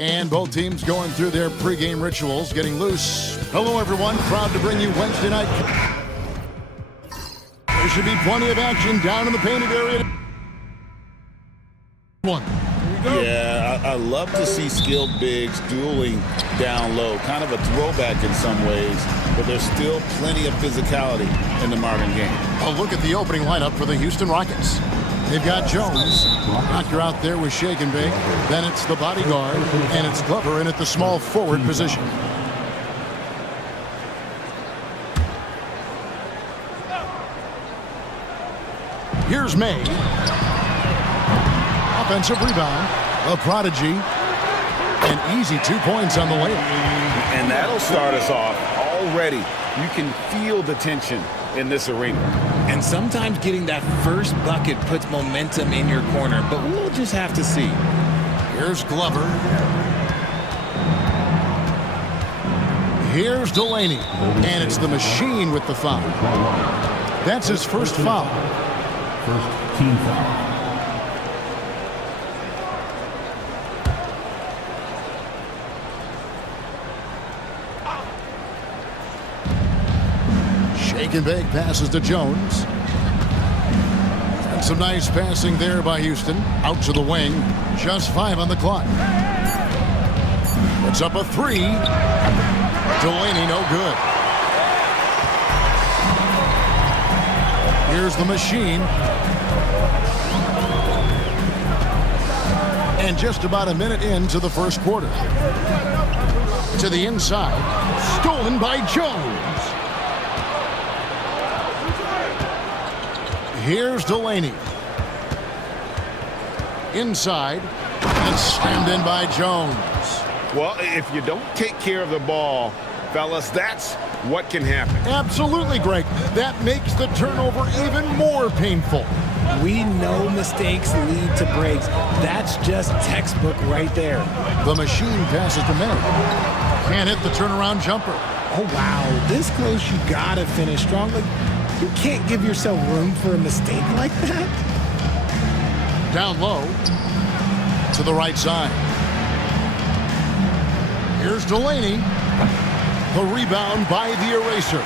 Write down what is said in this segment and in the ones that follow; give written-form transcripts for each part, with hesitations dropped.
And both teams going through their pregame rituals, getting loose. Hello, everyone. Proud to bring you Wednesday night. There should be plenty of action down in the painted area. One. Yeah, I love to see skilled bigs dueling down low. Kind of a throwback in some ways, but there's still plenty of physicality in the modern game. A look at the opening lineup for the Houston Rockets. They've got Jones. Doctor out there with Shake and Bake. Then it's the bodyguard, and it's Glover in at the small forward position. Here's May. Offensive rebound. A prodigy. An easy 2 points on the layup. And that'll start us off already. You can feel the tension in this arena. And sometimes getting that first bucket puts momentum in your corner, but we'll just have to see. Here's Glover. Here's Delaney. And it's the machine with the foul. That's his first foul. First team foul. Shake and Bake passes to Jones. And some nice passing there by Houston. Out to the wing. Just 5 on the clock. Puts up a 3. Delaney no good. Here's the machine. And just about a minute into the first quarter. To the inside. Stolen by Jones. Here's Delaney. Inside. And slammed in by Jones. Well, if you don't take care of the ball, fellas, that's what can happen. Absolutely, Greg. That makes the turnover even more painful. We know mistakes lead to breaks. That's just textbook right there. The machine passes to May. Can't hit the turnaround jumper. Oh, wow. This close, you got to finish strong. Like, you can't give yourself room for a mistake like that. Down low to the right side. Here's Delaney. The rebound by the eraser.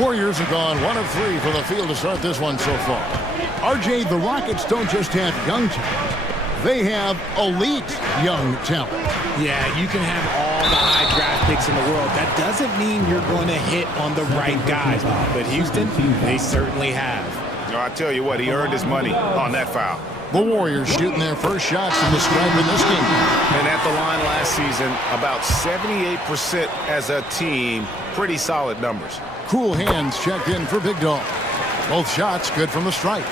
Warriors have gone 1 of 3 for the field to start this one so far. RJ, the Rockets don't just have young talent. They have elite young talent. Yeah, you can have all the high draft picks in the world. That doesn't mean you're going to hit on the right guys. But Houston, they certainly have. I tell you what, he earned his money on that foul. The Warriors shooting their first shots from the stripe in this game. And at the line last season, about 78% as a team. Pretty solid numbers. Cool hands checked in for Big Dog. Both shots good from the stripe.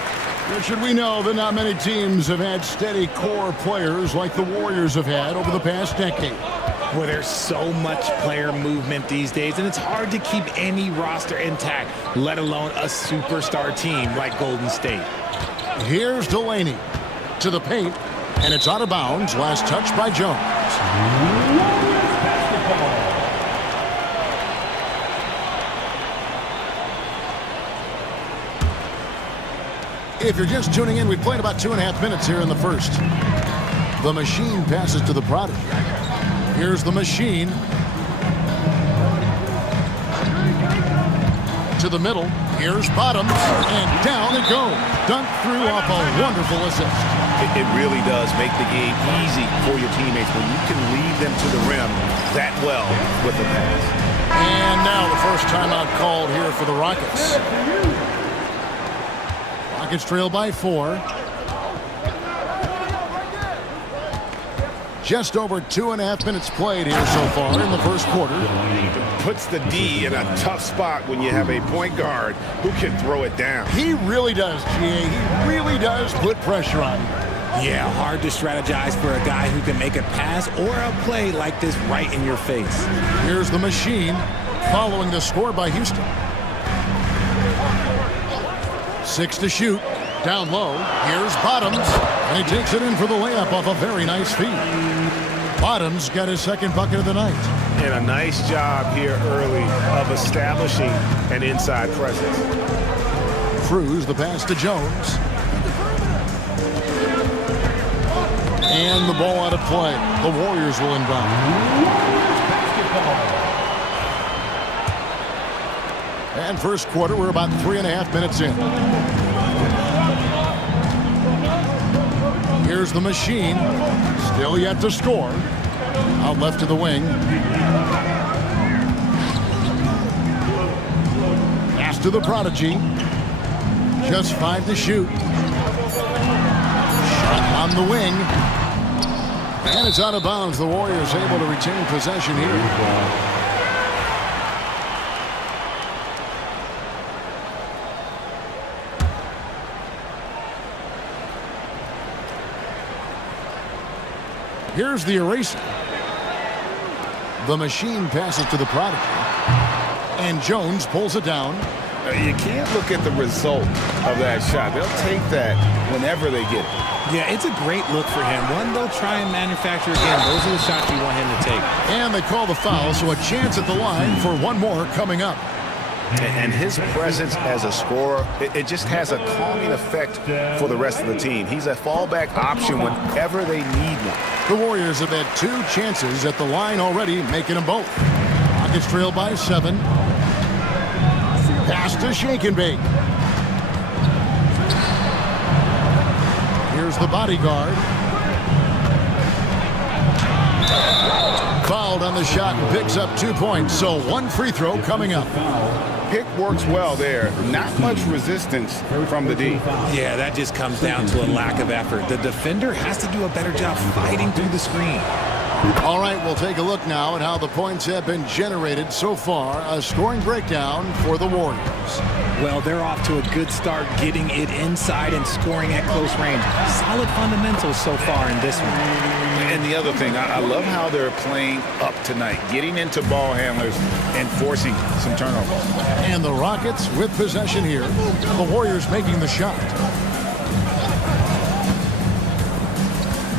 Should we know that not many teams have had steady core players like the Warriors have had over the past decade. Well, there's so much player movement these days, and it's hard to keep any roster intact, let alone a superstar team like Golden State. Here's Delaney to the paint, and it's out of bounds. Last touch by Jones. If you're just tuning in, we've played about 2.5 minutes here in the first. The machine passes to the prodigy. Here's the machine. To the middle. Here's Bottoms. And down it goes. Dunked through off a wonderful assist. It really does make the game easy for your teammates when you can lead them to the rim that well with the pass. And now the first timeout called here for the Rockets. Rockets trail by 4. Just over 2.5 minutes played here so far in the first quarter. Puts the D in a tough spot when you have a point guard who can throw it down. He really does, GA. He really does put pressure on you. Yeah, hard to strategize for a guy who can make a pass or a play like this right in your face. Here's the machine following the score by Houston. 6 to shoot. Down low. Here's Bottoms. And he takes it in for the layup off a very nice feed. Bottoms got his second bucket of the night. And a nice job here early of establishing an inside presence. Cruz the pass to Jones. And the ball out of play. The Warriors will inbound. And first quarter, we're about 3.5 minutes in. Here's the machine. Still yet to score. Out left to the wing. Pass to the prodigy. Just 5 to shoot. Shot on the wing. And it's out of bounds. The Warriors able to retain possession here. Here's the eraser. The machine passes to the prodigy. And Jones pulls it down. You can't look at the result of that shot. They'll take that whenever they get it. Yeah, it's a great look for him. One they'll try and manufacture again. Those are the shots you want him to take. And they call the foul, so a chance at the line for one more coming up. And his presence as a scorer, it just has a calming effect for the rest of the team. He's a fallback option whenever they need one. The Warriors have had 2 chances at the line already, making them both. Rockets trail by 7. Pass to Shake and Bake. Here's the bodyguard. Fouled on the shot and picks up 2 points. So 1 free throw coming up. Pick works well there. Not much resistance from the D. Yeah, that just comes down to a lack of effort. The defender has to do a better job fighting through the screen. All right, we'll take a look now at how the points have been generated so far. A scoring breakdown for the Warriors. Well, they're off to a good start getting it inside and scoring at close range. Solid fundamentals so far in this one. And the other thing, I love how they're playing up tonight, getting into ball handlers and forcing some turnovers. And the Rockets with possession here. The Warriors making the shot.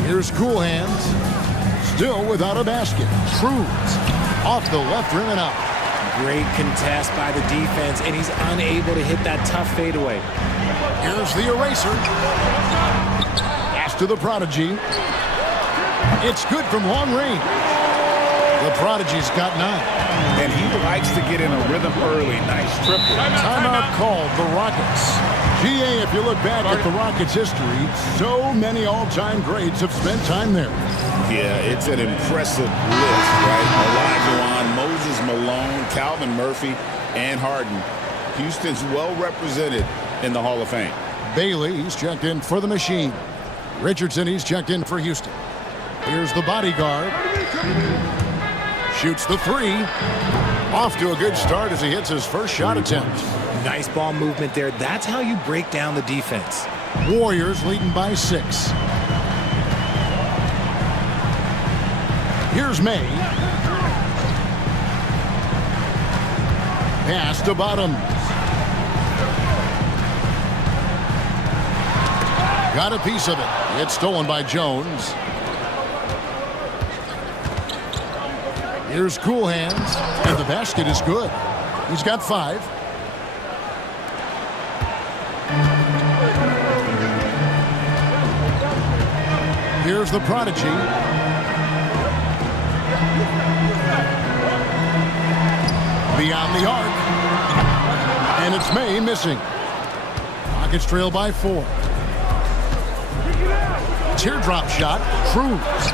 Here's Cool Hands. Still without a basket. Trues off the left rim and out. Great contest by the defense, and he's unable to hit that tough fadeaway. Here's the eraser. Pass to the prodigy. It's good from long range. The prodigy's got 9. And he likes to get in a rhythm early. Nice triple. Timeout called the Rockets. GA, if you look back at the Rockets' history, so many all-time greats have spent time there. Yeah, it's an impressive list, right? Olajuwon, Moses Malone, Calvin Murphy, and Harden. Houston's well represented in the Hall of Fame. Bailey, he's checked in for the machine. Richardson, he's checked in for Houston. Here's the bodyguard. Shoots the 3. Off to a good start as he hits his first shot attempt. Nice ball movement there. That's how you break down the defense. Warriors leading by 6. Here's May. Pass to Bottoms. Got a piece of it. It's stolen by Jones. Here's Cool Hands. And the basket is good. He's got 5. Here's the prodigy. Beyond the arc. And it's May missing. Rockets trail by 4. Teardrop shot. Cruz.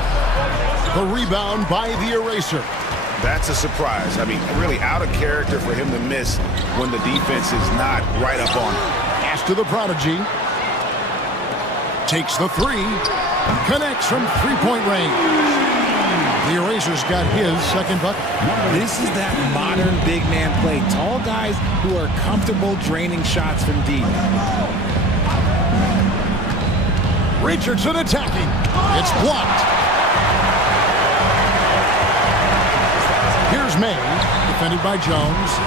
The rebound by the eraser. That's a surprise. I mean, really out of character for him to miss when the defense is not right up on him. Pass to the prodigy. Takes the 3. Connects from 3-point range. The eraser's got his second bucket. This is that modern big man play. Tall guys who are comfortable draining shots from deep. Richardson attacking. It's blocked. Here's May, defended by Jones.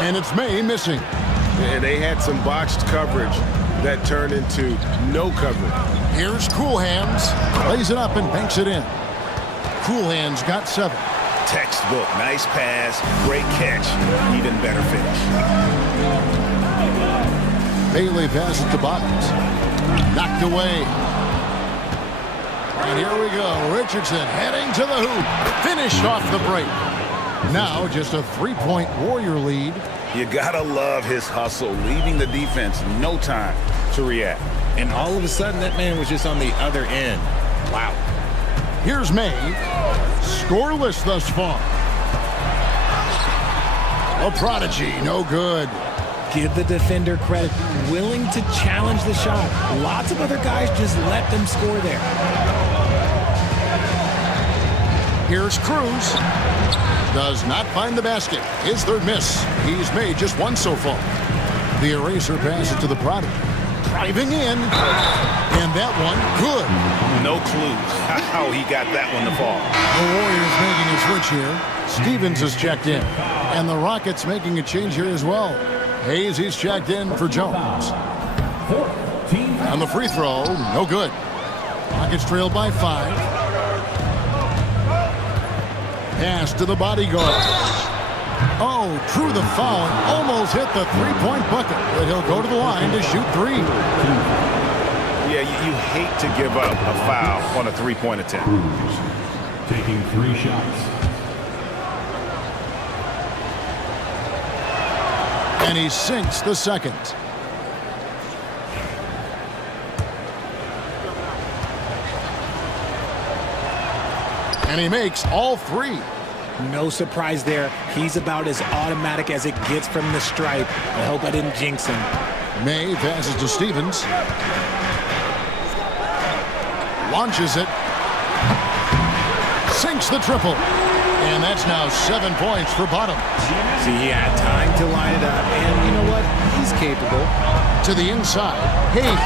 And it's May missing. And they had some botched coverage that turned into no coverage. Here's Cool Hands. Lays it up and banks it in. Cool Hands got 7. Textbook. Nice pass. Great catch. Even better finish. Bailey passes to Bottoms. Knocked away. And here we go. Richardson heading to the hoop. Finished off the break. Now just a 3-point Warrior lead. You gotta love his hustle, leaving the defense no time to react. And all of a sudden, that man was just on the other end. Wow. Here's May. Scoreless thus far. A prodigy, no good. Give the defender credit. Willing to challenge the shot. Lots of other guys just let them score there. Here's Cruz. Does not find the basket. His third miss. He's made just one so far. The eraser passes to the prodigy. Driving in. And that one, good. No clue how he got that one to fall. The Warriors making a switch here. Stevens is checked in. And the Rockets making a change here as well. Hayes, he's checked in for Jones. On the free throw, no good. Rockets trailed by 5. Pass to the bodyguard. Oh, drew the foul and almost hit the three-point bucket. But he'll go to the line to shoot 3. Yeah, you hate to give up a foul on a three-point attempt. Cruz taking 3 shots. And he sinks the second. And he makes all 3. No surprise there. He's about as automatic as it gets from the stripe. I hope I didn't jinx him. May passes to Stevens. Launches it. Sinks the triple. And that's now 7 points for Bottom. See, he had time to line it up. And you know what? He's capable. To the inside. Hayes.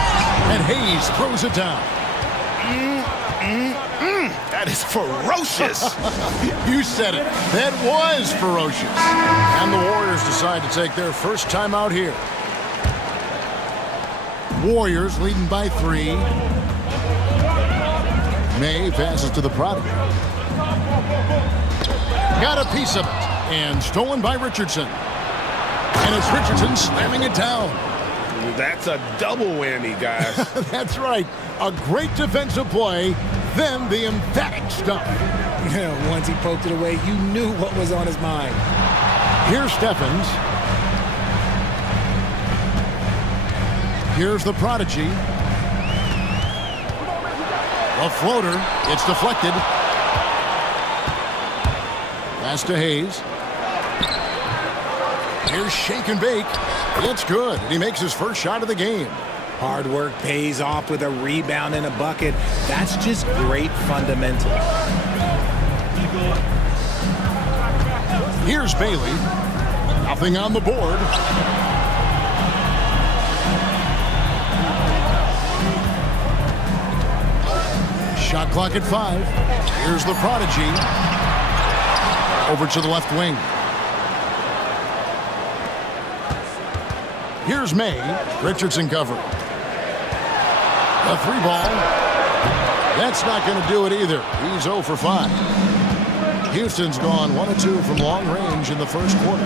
And Hayes throws it down. That is ferocious. You said it. That was ferocious. And the Warriors decide to take their first time out here. Warriors leading by 3. May passes to the prodigy. Got a piece of it. And stolen by Richardson. And it's Richardson slamming it down. That's a double whammy, guys. That's right. A great defensive play, then the emphatic stuff. Once he poked it away, you knew what was on his mind. Here's Stephens. Here's the prodigy. A floater. It's deflected. Pass to Hayes. Here's shake and bake. It's good. He makes his first shot of the game. Hard work pays off with a rebound and a bucket. That's just great fundamentals. Here's Bailey. Nothing on the board. Shot clock at 5. Here's the prodigy. Over to the left wing. Here's May. Richardson covering. A 3-ball. That's not going to do it either. He's 0 for 5. Houston's gone 1 of 2 from long range in the first quarter.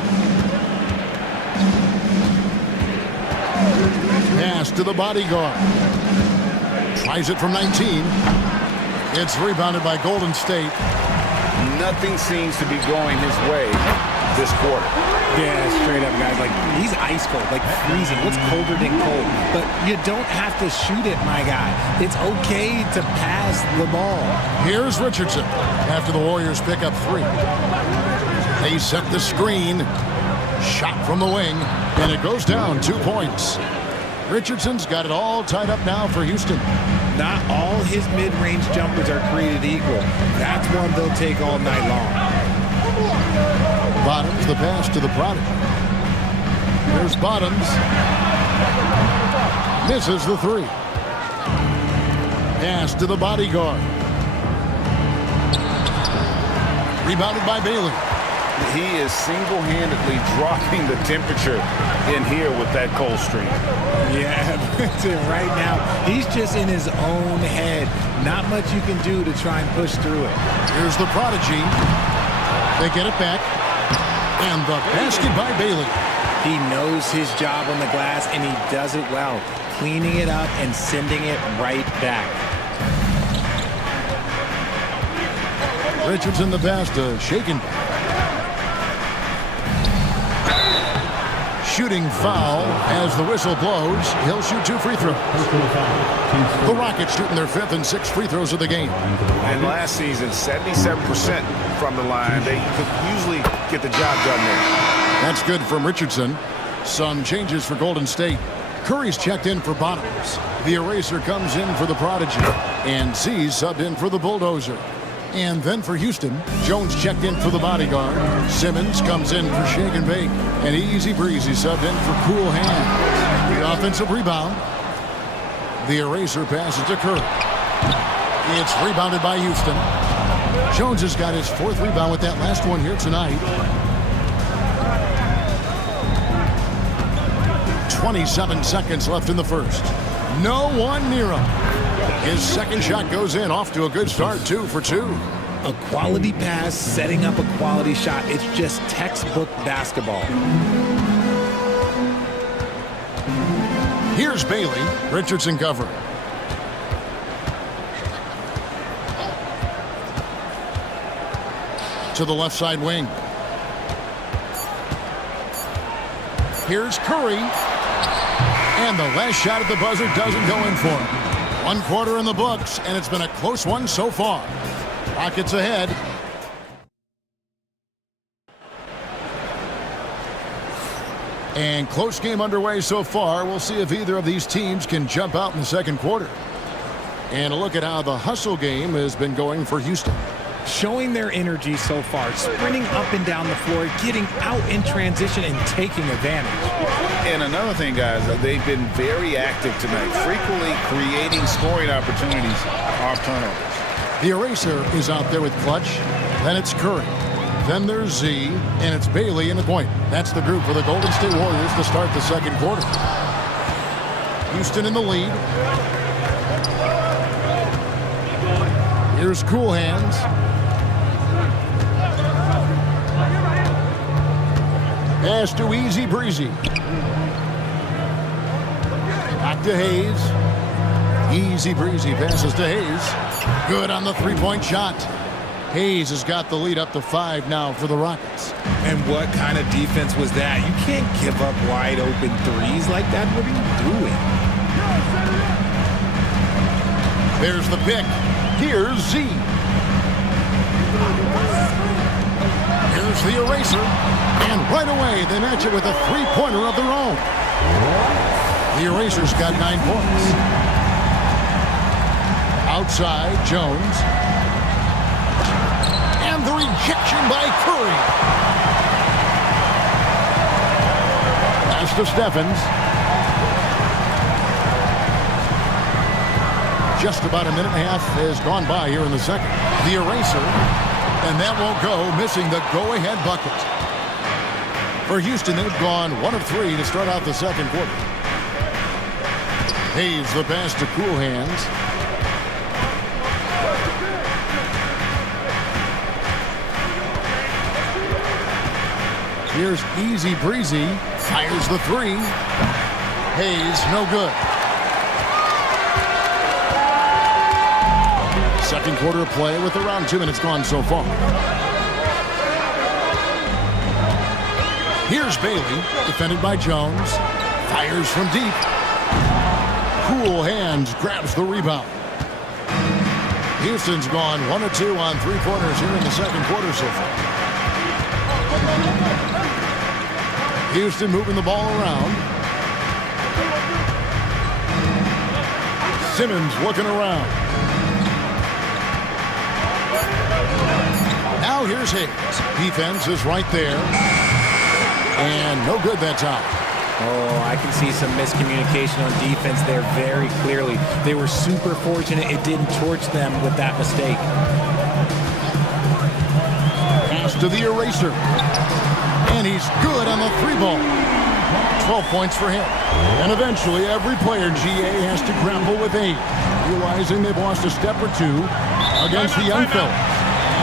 Pass to the bodyguard. Tries it from 19. It's rebounded by Golden State. Nothing seems to be going his way this quarter. Yeah, straight up, guys. Like, he's ice cold, like freezing. What's colder than cold? But you don't have to shoot it, my guy. It's okay to pass the ball. Here's Richardson after the Warriors pick up 3. They set the screen. Shot from the wing, and it goes down 2 points. Richardson's got it all tied up now for Houston. Not all his mid-range jumpers are created equal. That's one they'll take all night long. Bottoms the pass to the prodigy. Here's Bottoms. Misses the 3. Pass to the bodyguard. Rebounded by Bailey. He is single-handedly dropping the temperature in here with that cold stream. Yeah, right now, he's just in his own head. Not much you can do to try and push through it. Here's the prodigy. They get it back. And the basket by Bailey. He knows his job on the glass, and he does it well, cleaning it up and sending it right back. Richardson the pass to shaken. Shooting foul as the whistle blows. He'll shoot 2 free throws. The Rockets shooting their 5th and 6th free throws of the game. And last season, 77% from the line. They could usually get the job done there. That's good from Richardson. Some changes for Golden State. Curry's checked in for Bottoms. The Eraser comes in for the Prodigy. And Z's subbed in for the Bulldozer. And then for Houston, Jones checked in for the Bodyguard. Simmons comes in for Shake and Bake. And Easy Breezy subbed in for Cool Hand. The offensive rebound. The Eraser passes to Curry. It's rebounded by Houston. Jones has got his 4th rebound with that last one here tonight. 27 seconds left in the first. No one near him. His second shot goes in, off to a good start, 2 for 2. A quality pass, setting up a quality shot. It's just textbook basketball. Here's Bailey. Richardson covering. To the left side wing. Here's Curry. And the last shot at the buzzer doesn't go in for him. 1 quarter in the books, and it's been a close one so far. Rockets ahead. And close game underway so far. We'll see if either of these teams can jump out in the second quarter. And a look at how the hustle game has been going for Houston. Showing their energy so far, sprinting up and down the floor, getting out in transition and taking advantage. And another thing, guys, they've been very active tonight, frequently creating scoring opportunities off turnovers. The Eraser is out there with Clutch. Then it's Curry. Then there's Z, and it's Bailey in the point. That's the group for the Golden State Warriors to start the second quarter. Houston in the lead. Here's Cool Hands. Pass to Easy Breezy. Back to Hayes. Easy Breezy passes to Hayes. Good on the three-point shot. Hayes has got the lead up to 5 now for the Rockets. And what kind of defense was that? You can't give up wide open threes like that. What are you doing? There's the pick. Here's Z. Here's the Eraser. And right away, they match it with a three-pointer of their own. The Eraser's got 9 points. Outside, Jones. And the rejection by Curry. Pass to Stephens. Just about a minute and a half has gone by here in the second. The Eraser. And that won't go, missing the go-ahead bucket. For Houston, they've gone 1 of 3 to start out the second quarter. Hayes the pass to Cool Hands. Here's Easy Breezy. Fires the 3. Hayes, no good. Second quarter of play with around 2 minutes gone so far. Here's Bailey, defended by Jones. Fires from deep. Cool Hands grabs the rebound. Houston's gone 1 of 2 on 3-pointers here in the second quarter so far. Houston moving the ball around. Simmons looking around. Now here's Hayes. Defense is right there. And no good that time. Oh, I can see some miscommunication on defense there very clearly. They were super fortunate it didn't torch them with that mistake. Pass to the Eraser. And he's good on the 3-ball. 12 points for him. And eventually every player GA has to grapple with 8, realizing they've lost a step or 2 against the young fella.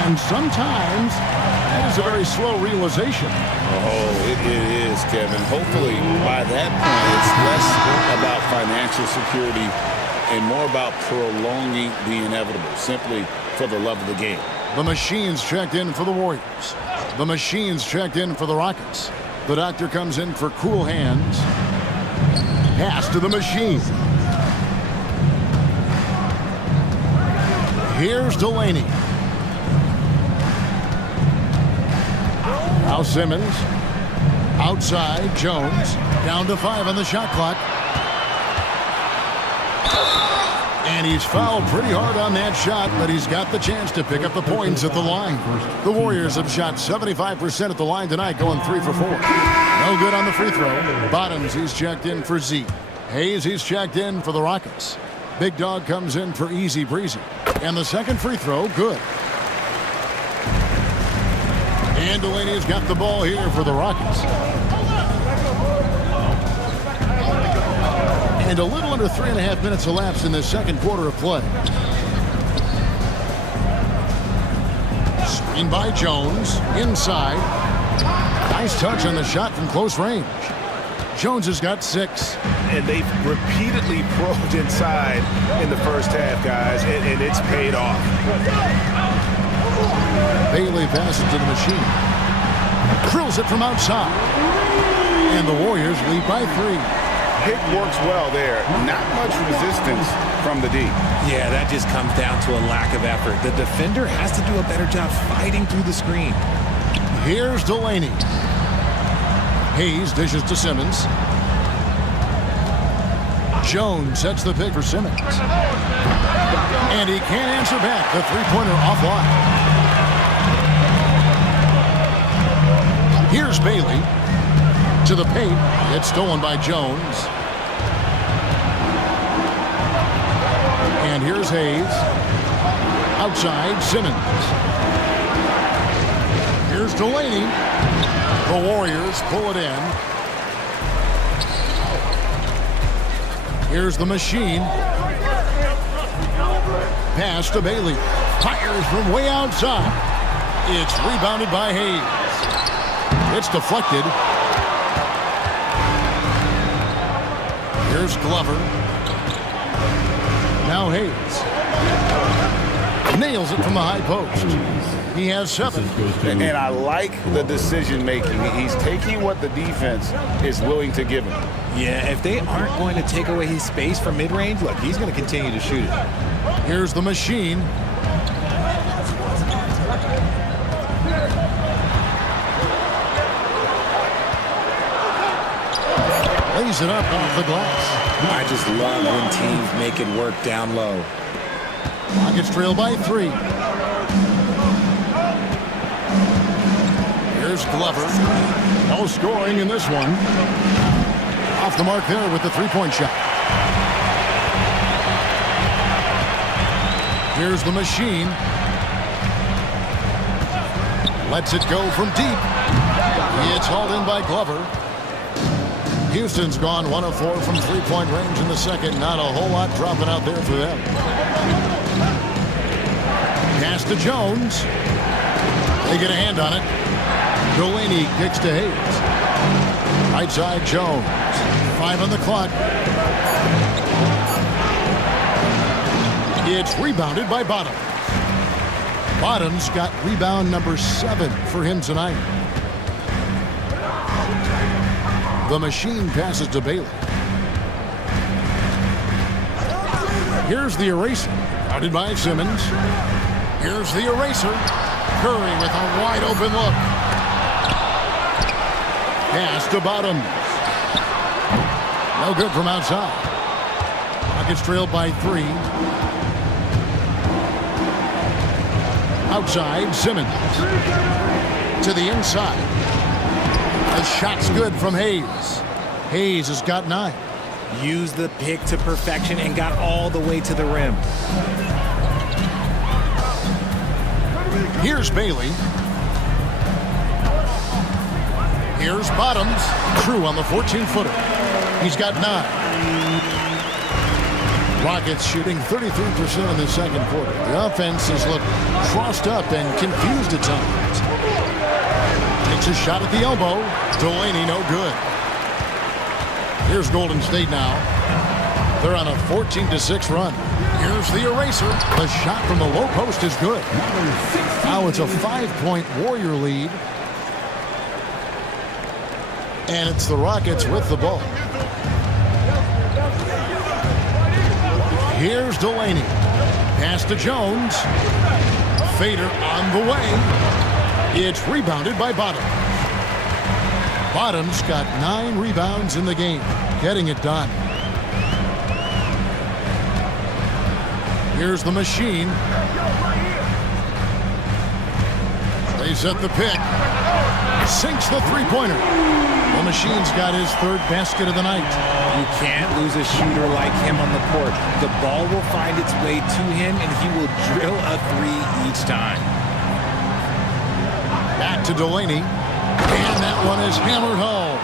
And sometimes that is a very slow realization. Oh, it is, Kevin. Hopefully, by that point, it's less about financial security and more about prolonging the inevitable, simply for the love of the game. The Machines checked in for the Warriors. The Machines checked in for the Rockets. The doctor comes in for cool hands. Pass to the Machine. Here's Delaney. Now Simmons. Outside, Jones. Down to 5 on the shot clock. And he's fouled pretty hard on that shot, but he's got the chance to pick up the points at the line. The Warriors have shot 75% at the line tonight, going 3 for 4. No good on the free throw. Bottoms, he's checked in for Z. Hayes, he's checked in for the Rockets. Big Dog comes in for easy breezy. And the second free throw, good. And Delaney's got the ball here for the Rockets. And a little under 3.5 minutes elapsed in the second quarter of play. Screen by Jones. Inside. Nice touch on the shot from close range. Jones has got 6. And they've repeatedly probed inside in the first half, guys, and it's paid off. Bailey passes to the Machine. Drills it from outside. And the Warriors lead by 3. Pick works well there. Not much resistance from the D. Yeah, that just comes down to a lack of effort. The defender has to do a better job fighting through the screen. Here's Delaney. Hayes dishes to Simmons. Jones sets the pick for Simmons. And he can't answer back. The three-pointer offline. Here's Bailey. To the paint. It's stolen by Jones. And here's Hayes. Outside, Simmons. Here's Delaney. The Warriors pull it in. Here's the Machine. Pass to Bailey. Fires from way outside. It's rebounded by Hayes. It's deflected. Here's Glover. Now Hayes. Nails it from the high post. He has 7. And I like the decision making. He's taking what the defense is willing to give him. Yeah, if they aren't going to take away his space from mid-range, look, he's going to continue to shoot it. Here's the Machine. Lays it up off the glass. I just love when teams make it work down low. Rockets trail by 3. Here's Glover. No scoring in this one. Off the mark there with the three-point shot. Here's the Machine. Lets it go from deep. It's hauled in by Glover. Houston's gone 1 of 4 from three-point range in the second. Not a whole lot dropping out there for them. Pass to Jones. They get a hand on it. Delaney kicks to Hayes. Right side, Jones. 5 on the clock. It's rebounded by Bottoms. Bottoms got rebound number 7 for him tonight. The Machine passes to Bailey. Here's the eraser. Guarded by Simmons. Here's the eraser. Curry with a wide open look. Pass to Bottoms. No good from outside. Rockets trailed by 3. Outside, Simmons. To the inside. The shot's good from Hayes. Hayes has got 9. Used the pick to perfection and got all the way to the rim. Here's Bailey. Here's Bottoms. True on the 14-footer. He's got 9. Rockets shooting 33% in the second quarter. The offense has looked crossed up and confused at times. Takes a shot at the elbow. Delaney no good. Here's Golden State now. They're on a 14-6 run. Here's the eraser. The shot from the low post is good. Now it's a 5-point Warrior lead. And it's the Rockets with the ball. Here's Delaney. Pass to Jones. Fader on the way. It's rebounded by Bottom. Bottom's got 9 rebounds in the game, getting it done. Here's the Machine. They set the pick. Sinks the three-pointer. The Machine's got his 3rd basket of the night. You can't lose a shooter like him on the court. The ball will find its way to him, and he will drill a 3 each time. Back to Delaney. And that one is hammered home.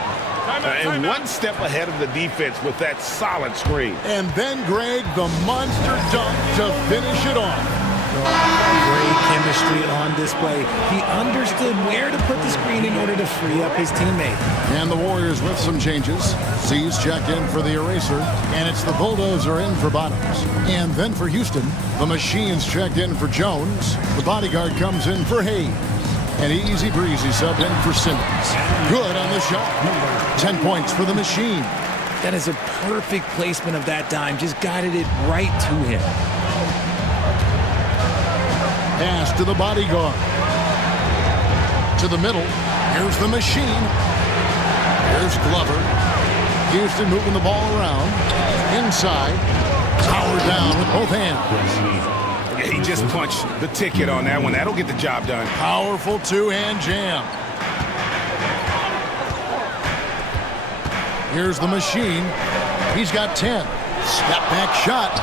And one step ahead of the defense with that solid screen. And then, Greg, the monster dunk to finish it off. Great chemistry on display. He understood where to put the screen in order to free up his teammate. And the Warriors with some changes. C's checked in for the eraser, and it's the Bulldozer in for Bottoms. And then for Houston, the Machine's checked in for Jones. The bodyguard comes in for Hayes. And easy breezy subbed in for Simmons. Good on the shot. 10 points for the Machine. That is a perfect placement of that dime. Just guided it right to him. Pass to the bodyguard. To the middle. Here's the Machine. Here's Glover. Houston moving the ball around. Inside. Powered down with both hands. He just punched the ticket on that one. That'll get the job done. Powerful two-hand jam. Here's the Machine. He's got 10. Step back shot.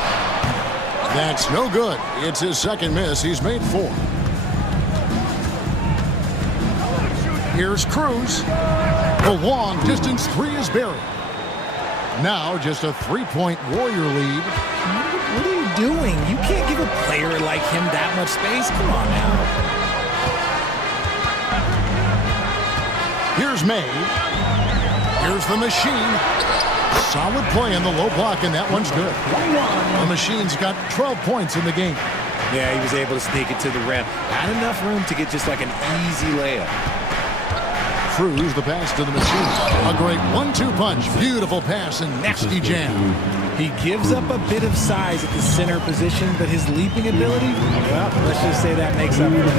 That's no good. It's his 2nd miss. He's made 4. Here's Cruz. The long distance 3 is buried. Now just a 3-point Warrior lead. What are you doing? You can't give a player like him that much space. Come on now. Here's May. Here's the Machine. Solid play in the low block, and that one's good. The Machine's got 12 points in the game. Yeah, he was able to sneak it to the rim. Not enough room to get just like an easy layup. Cruz the pass to the Machine. A great 1-2 punch. Beautiful pass and nasty jam. He gives up a bit of size at the center position, but his leaping ability, well, let's just say that makes up for it.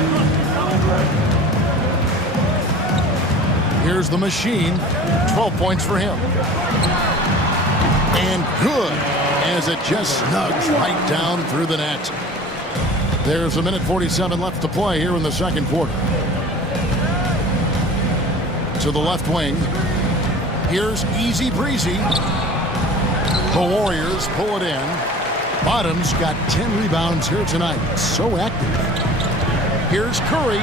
Here's the Machine. 12 points for him. And good, as it just snugs right down through the net. There's 1:47 left to play here in the 2nd quarter. To the left wing. Here's Easy Breezy. The Warriors pull it in. Bottom's got 10 rebounds here tonight. So active. Here's Curry.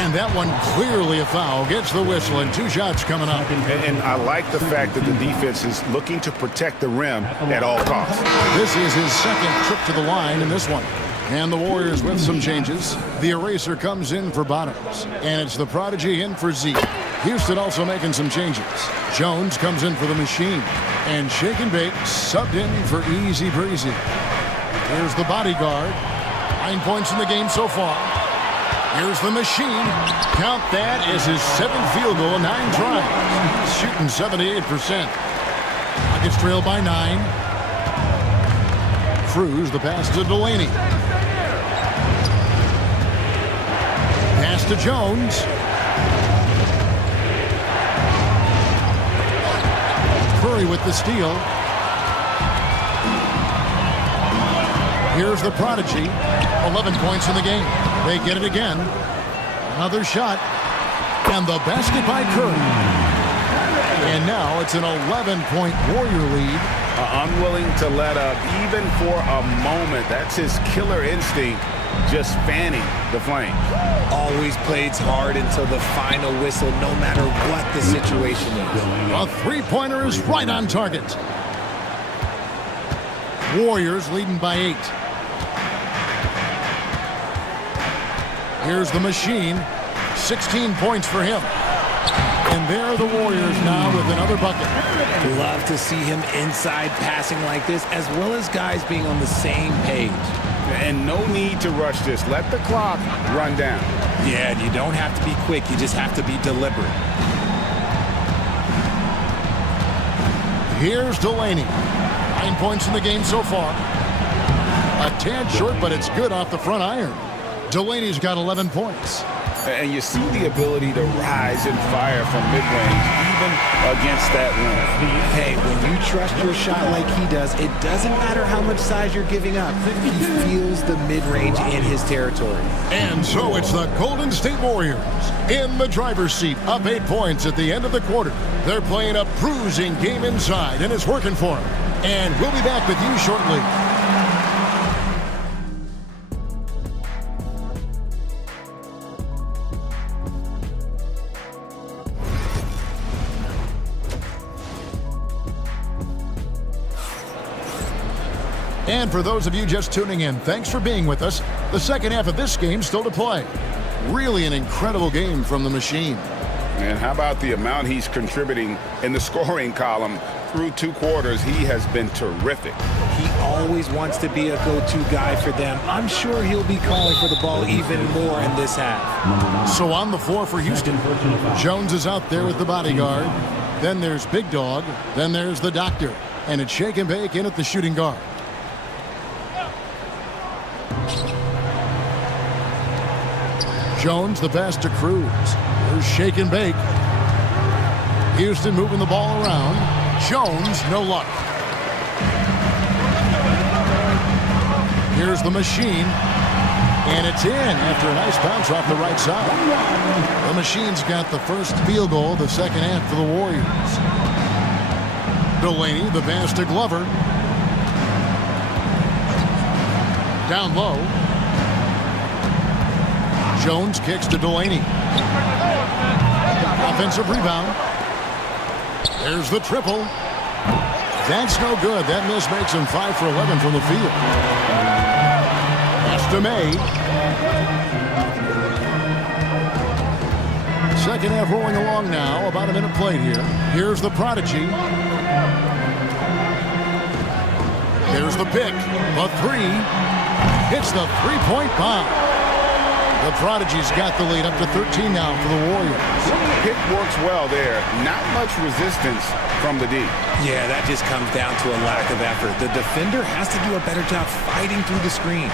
And that one clearly a foul. Gets the whistle, and 2 shots coming up. And I like the fact that the defense is looking to protect the rim at all costs. This is his 2nd trip to the line in this one. And the Warriors with some changes. The eraser comes in for Bottoms. And it's the Prodigy in for Zeke. Houston also making some changes. Jones comes in for the Machine. And Shake and Bake subbed in for Easy Breezy. Here's the bodyguard. 9 points in the game so far. Here's the Machine. Count that as his 7th field goal in 9 tries. He's shooting 78%. Rockets trail by 9. Cruz the pass to Delaney. Pass to Jones. Curry with the steal. Here's the Prodigy. 11 points in the game. They get it again. Another shot. And the basket by Curry. And now it's an 11-point Warrior lead. Unwilling to let up even for a moment. That's his killer instinct, just fanning the flame. Always plays hard until the final whistle, no matter what the situation is. A 3-pointer is right on target. Warriors leading by 8. Here's the Machine. 16 points for him. And there are the Warriors now with another bucket. Love to see him inside passing like this, as well as guys being on the same page. And no need to rush this. Let the clock run down. Yeah, you don't have to be quick. You just have to be deliberate. Here's Delaney. 9 points in the game so far. A tad short, but it's good off the front iron. Delaney's got 11 points. And you see the ability to rise and fire from mid-range, even against that rim. Hey, when you trust your shot like he does, it doesn't matter how much size you're giving up. He feels the mid-range in his territory. And so it's the Golden State Warriors in the driver's seat, up 8 points at the end of the quarter. They're playing a bruising game inside, and it's working for them. And we'll be back with you shortly. And for those of you just tuning in, thanks for being with us. The second half of this game still to play. Really an incredible game from the machine. And how about the amount he's contributing in the scoring column through 2 quarters? He has been terrific. He always wants to be a go-to guy for them. I'm sure he'll be calling for the ball even more in this half. So on the floor for Houston, Jones is out there with the bodyguard. Then there's Big Dog. Then there's the doctor. And it's shake and bake in at the shooting guard. Jones, the pass to Cruz. There's shake and bake. Houston moving the ball around. Jones, no luck. Here's the machine. And it's in after a nice bounce off the right side. The machine's got the first field goal of the second half for the Warriors. Delaney, the pass to Glover. Down low. Jones kicks to Delaney. Offensive rebound. There's the triple. That's no good. That miss makes him 5 for 11 from the field. Pass to May. Second half rolling along now. About a minute played here. Here's the prodigy. There's the pick. The three. Hits the three-point bomb. The Prodigy's got the lead up to 13 now for the Warriors. Pick works well there. Not much resistance from the D. Yeah, that just comes down to a lack of effort. The defender has to do a better job fighting through the screen.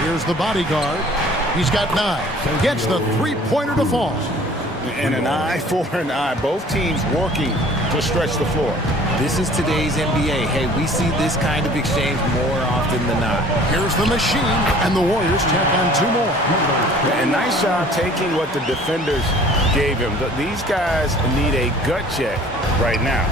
Here's the bodyguard. He's got 9. Gets the three-pointer to fall. And an eye for an eye. Both teams working to stretch the floor. This is today's NBA. Hey, we see this kind of exchange more often than not. Here's the machine, and the Warriors tack on 2 more. And nice job taking what the defenders gave him. These guys need a gut check right now.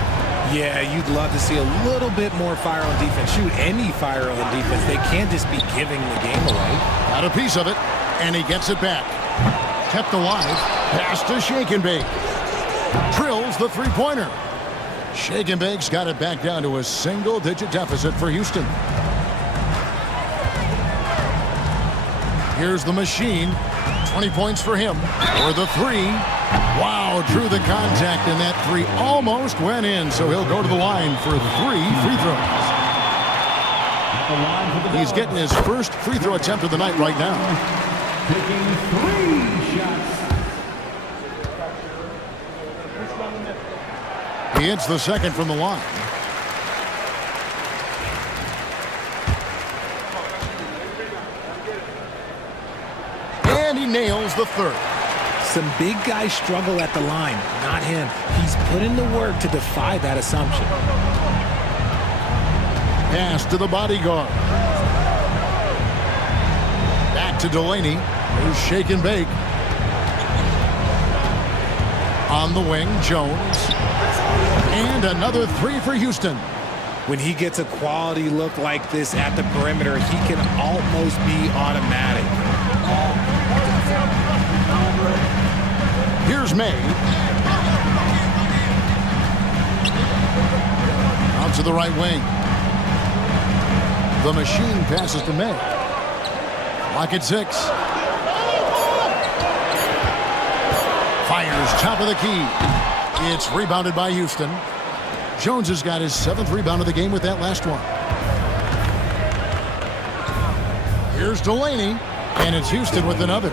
Yeah, you'd love to see a little bit more fire on defense. Shoot, any fire on defense. They can't just be giving the game away. Got a piece of it, and he gets it back. Kept alive. Pass to Shake and Bake. Drills the three-pointer. Shake and Bake's got it back down to a single-digit deficit for Houston. Here's the machine. 20 points for him. For the three. Wow, drew the contact, and that three almost went in, so he'll go to the line for 3 free throws. He's getting his first free throw attempt of the night right now. Taking 3 shots. He hits the second from the line. And he nails the third. Some big guys struggle at the line, not him. He's put in the work to defy that assumption. Pass to the bodyguard. Back to Delaney. There's Shake and Bake. On the wing, Jones. And another 3 for Houston. When he gets a quality look like this at the perimeter, he can almost be automatic. Here's May. Out to the right wing. The machine passes to May. Lock at 6. Fires top of the key. It's rebounded by Houston. Jones has got his 7th rebound of the game with that last one. Here's Delaney, and it's Houston with another.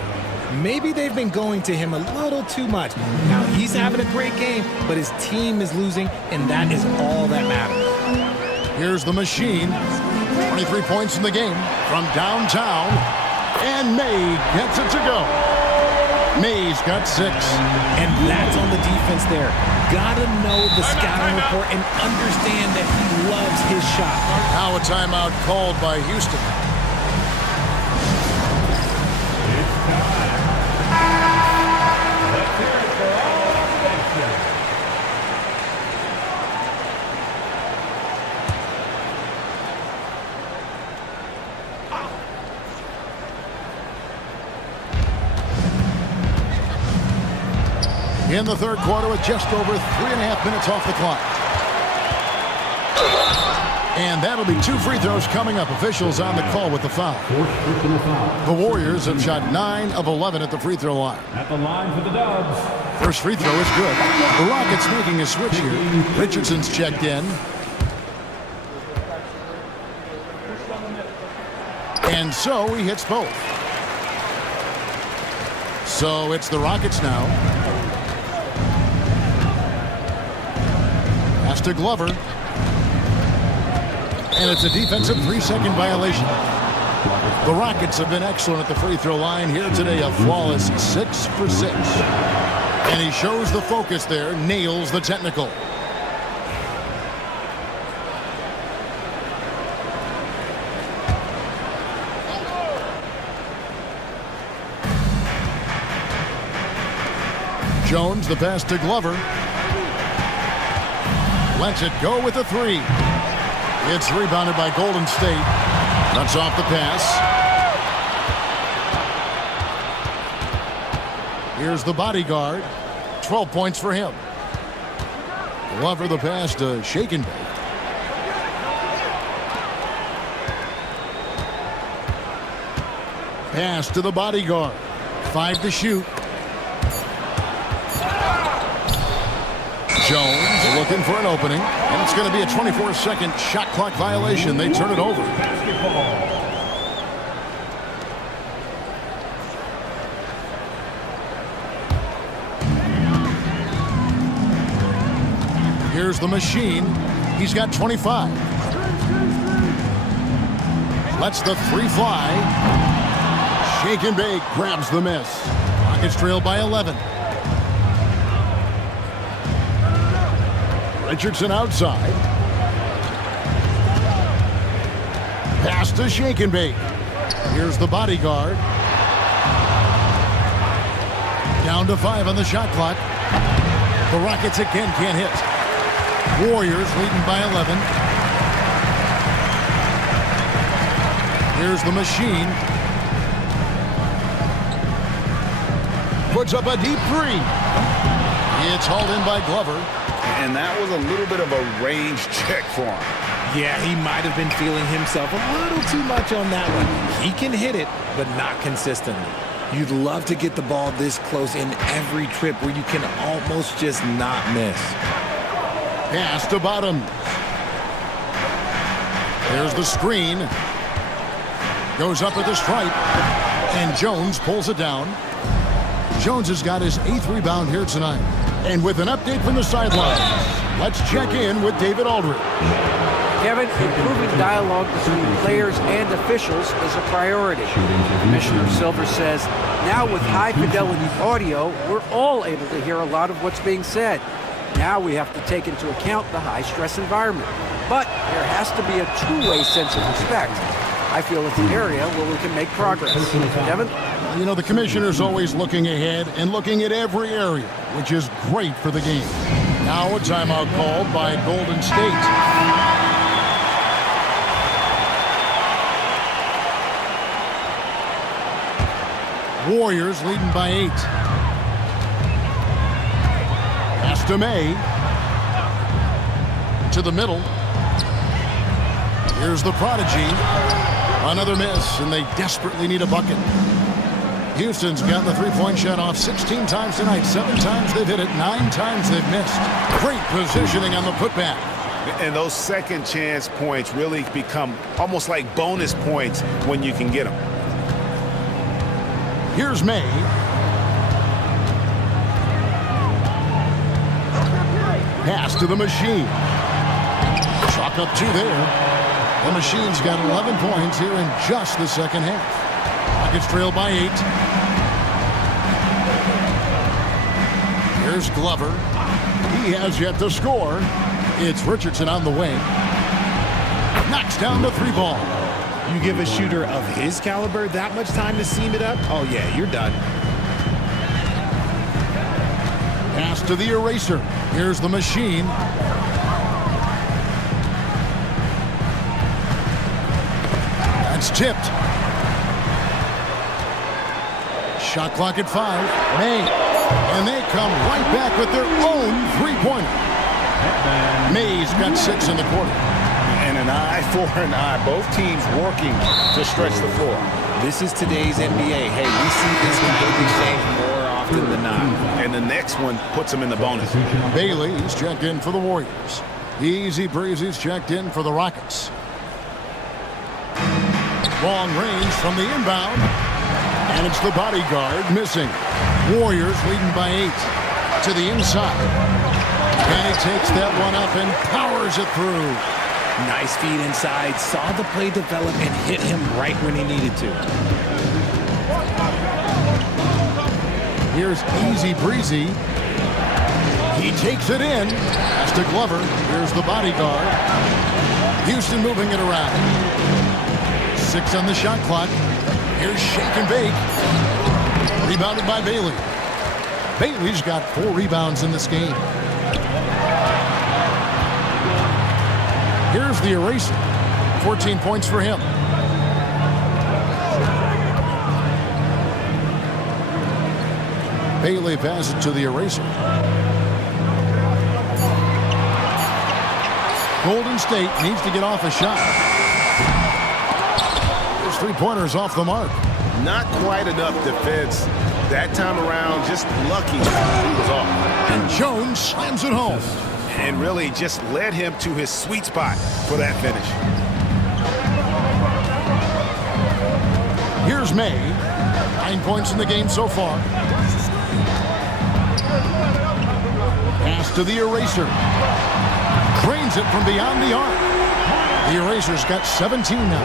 Maybe they've been going to him a little too much. Now, he's having a great game, but his team is losing, and that is all that matters. Here's the machine. 23 points in the game from downtown, and May gets it to go. May's got 6. And that's on the defense there. Gotta know the scouting report and understand that he loves his shot. Now a timeout called by Houston. In the third quarter with just over 3.5 minutes off the clock. And that'll be 2 free throws coming up. Officials on the call with the foul. The Warriors have shot 9 of 11 at the free throw line. At the line for the Dubs. First free throw is good. The Rockets making a switch here. Richardson's checked in. And so he hits both. So it's the Rockets now. Pass to Glover. And it's a defensive 3-second violation. The Rockets have been excellent at the free throw line here today. A flawless 6 for 6. And he shows the focus there, nails the technical. Jones, the pass to Glover. Lets it go with a 3. It's rebounded by Golden State. Cuts off the pass. Here's the bodyguard. 12 points for him. Glover the pass to Shake and Bake. Pass to the bodyguard. 5 to shoot. Jones looking for an opening, and it's going to be a 24-second shot clock violation. They turn it over. Here's the machine. He's got 25. Lets the 3 fly. Shake and Bake grabs the miss. Rockets trail by 11. Richardson outside. Pass to Shake and Bake. Here's the bodyguard. Down to 5 on the shot clock. The Rockets again can't hit. Warriors leading by 11. Here's the machine. Puts up a deep 3. It's hauled in by Glover. And that was a little bit of a range check for him. Yeah, he might have been feeling himself a little too much on that one. He can hit it, but not consistently. You'd love to get the ball this close in every trip where you can almost just not miss. Pass to Bottoms. There's the screen. Goes up at the stripe. And Jones pulls it down. Jones has got his 8th rebound here tonight. And with an update from the sidelines, let's check in with David Aldridge. Kevin, improving dialogue between players and officials is a priority. Commissioner Silver says, now with high-fidelity audio, we're all able to hear a lot of what's being said. Now we have to take into account the high-stress environment. But there has to be a two-way sense of respect. I feel it's an area where we can make progress. Kevin? You know, the commissioner's always looking ahead and looking at every area, which is great for the game. Now a timeout called by Golden State. Warriors leading by 8. Pass to May. To the middle. Here's the prodigy. Another miss, and they desperately need a bucket. Houston's got the three-point shot off 16 times tonight. 7 times they've hit it, 9 times they've missed. Great positioning on the putback. And those second chance points really become almost like bonus points when you can get them. Here's May. Pass to the machine. Chalk up 2 there. The machine's got 11 points here in just the second half. Rockets trail by 8. Here's Glover. He has yet to score. It's Richardson on the wing. Knocks down the 3 ball. You give a shooter of his caliber that much time to seam it up? Oh, yeah, you're done. Pass to the eraser. Here's the machine. That's tipped. Shot clock at 5. May. And they come right back with their own three-pointer. May's got 6 in the quarter. And an eye for an eye. Both teams working to stretch the floor. This is today's NBA. Hey, we see this kind of exchange more often than not. And the next one puts him in the bonus. Bailey's checked in for the Warriors. Easy Breezy's checked in for the Rockets. Long range from the inbound. And it's the bodyguard missing. Warriors leading by 8 to the inside. And he takes that one up and powers it through. Nice feed inside. Saw the play develop and hit him right when he needed to. Here's Easy Breezy. He takes it in. Pass to Glover. Here's the bodyguard. Houston moving it around. 6 on the shot clock. Here's Shake and Bake. Rebounded by Bailey. Bailey's got 4 rebounds in this game. Here's the eraser. 14 points for him. Bailey passes it to the eraser. Golden State needs to get off a shot. His three-pointer's off the mark. Not quite enough defense. That time around, just lucky he was off. And Jones slams it home. And really just led him to his sweet spot for that finish. Here's May. 9 points in the game so far. Pass to the eraser. Drains it from beyond the arc. The eraser's got 17 now.